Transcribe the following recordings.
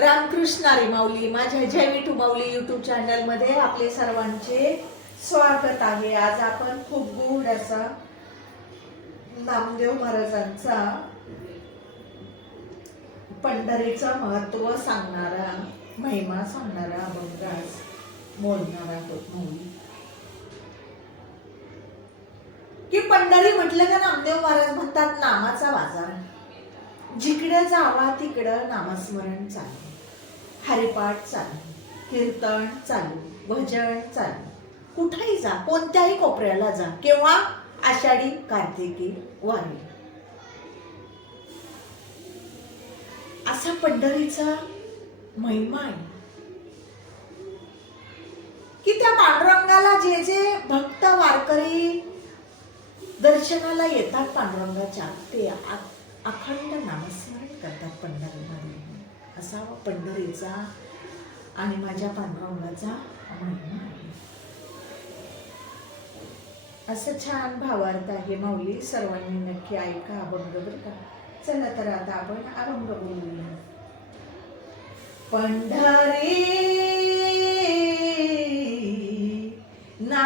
रामकृष्ण हरी माऊली माझ्या जय विठू माऊली युट्यूब चॅनलमध्ये आपले सर्वांचे स्वागत आहे. आज आपण खूप गोड असा नामदेव महाराजांचा पंढरीचं महत्त्व सांगणारा महिमा सांगणारा अभंगास बोलणार आहोत माऊली. की पंढरी म्हटलं का नामदेव महाराज म्हणतात नामाचा बाजार. जिकडे जावा तिकडं नामस्मरण चालू. हरिपाठ चालू कीर्तन चालू भजन चालू. कुठेही जा कोणत्याही कोपऱ्याला जा किंवा आषाढी कार्तिकी वारी. असा पंढरीचा महिमा आहे. की त्या पांडुरंगाला जे जे भक्त वारकरी दर्शनाला येतात पांडुरंगाच्या ते आ- अखंड नामस्मरण करतात पंढरीला. असावा पंढरीचा आणि माझ्या पांडुरंगाचा महिमा आहे. असं छान भावार्थ आहे माऊली सर्वांनी नक्की ऐका अभंग बरं का? चला तर आता आपण अभंग बोलूया. पंढरी ना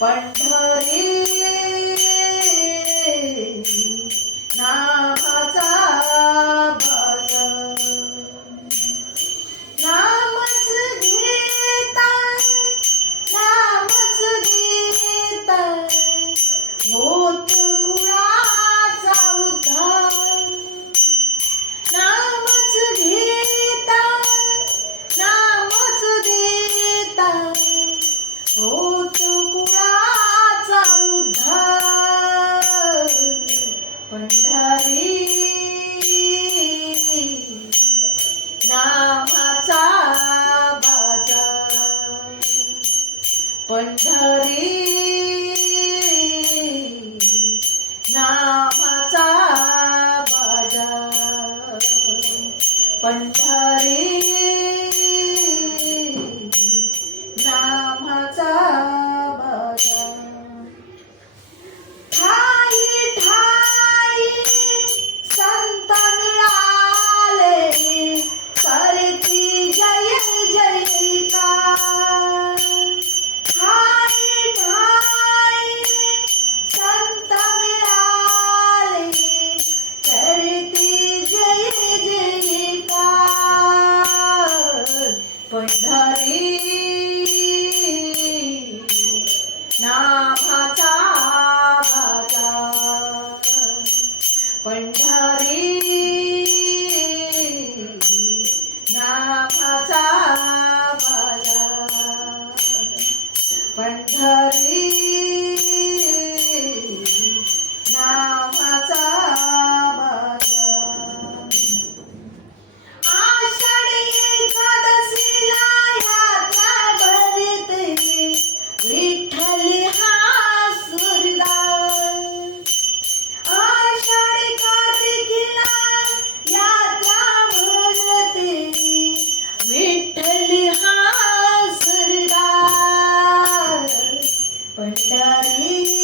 पंढरी पंढरी नामाचा बाजा. पंढरी पंढरी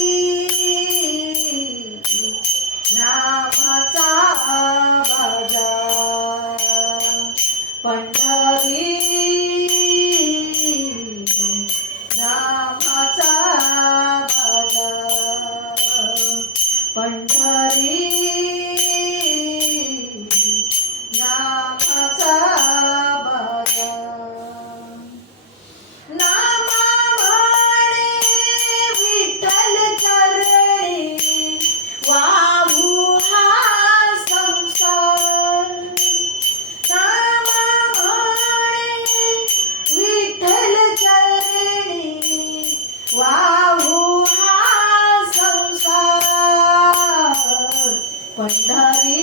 मंधारी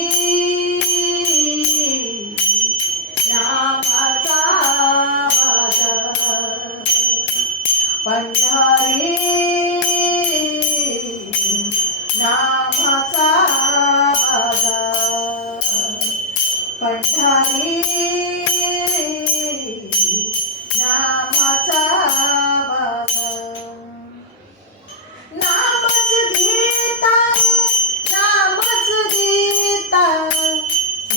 नामाचा पंढारी.